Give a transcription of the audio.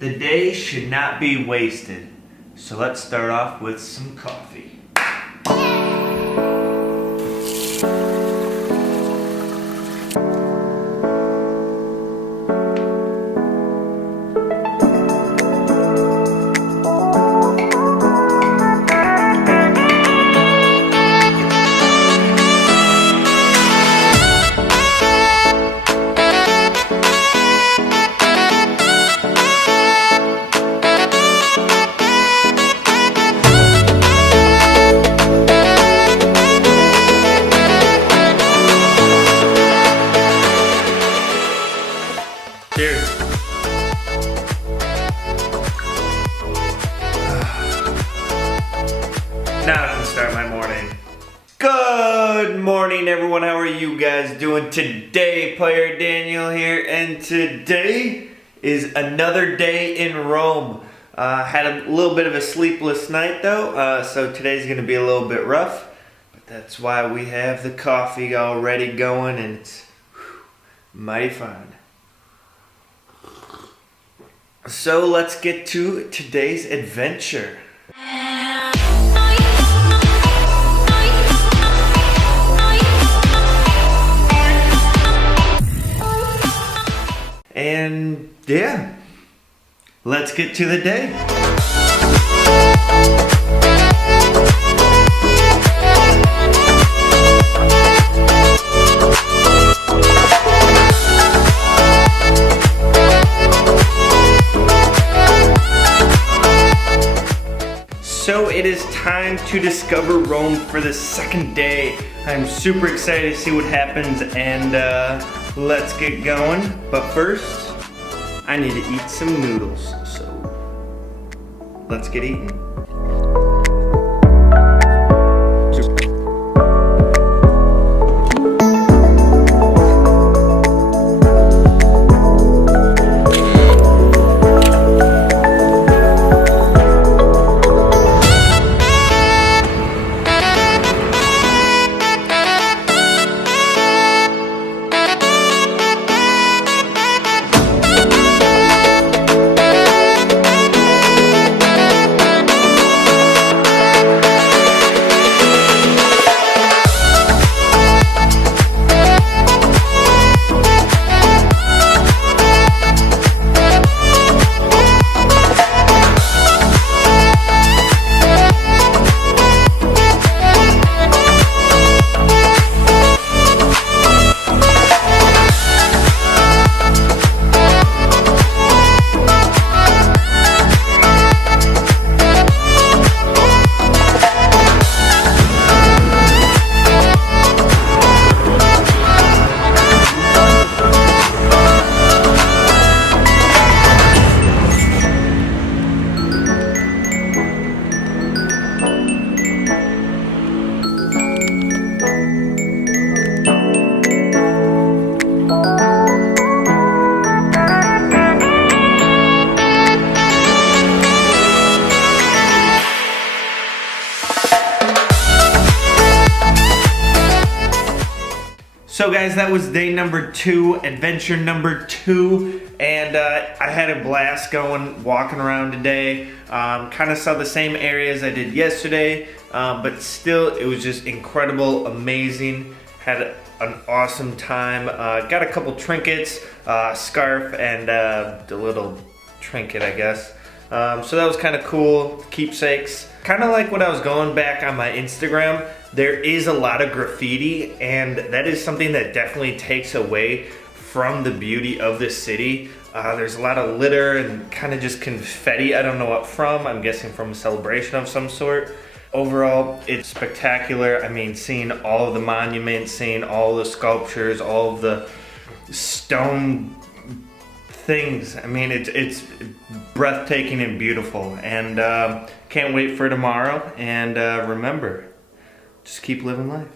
The day should not be wasted. So let's start off with some coffee. Cheers. Now I can start my morning. Good morning, everyone. How are you guys doing today? Peyer Daniel here, and today is another day in Rome. Had a little bit of a sleepless night though, so today's gonna be a little bit rough, but that's why we have the coffee already going, and it's mighty fine. So let's get to today's adventure. And yeah, let's get to the day. So it is time to discover Rome for the second day. I'm super excited to see what happens, and let's get going. But first, I need to eat some noodles, so let's get eating. So guys, that was day number 2, adventure number 2, and I had a blast walking around today. Kind of saw the same areas I did yesterday, but still it was just incredible, amazing. Had an awesome time. Got a couple trinkets, scarf, and the little trinket, I guess. So that was kind of cool, keepsakes. Kind of like when I was going back on my Instagram, there is a lot of graffiti, and that is something that definitely takes away from the beauty of the city. There's a lot of litter and kind of just confetti. I don't know what from. I'm guessing from a celebration of some sort. Overall, it's spectacular. I mean, seeing all of the monuments, seeing all the sculptures, all of the stone things. I mean, it's breathtaking and beautiful, and can't wait for tomorrow. And remember, just keep living life.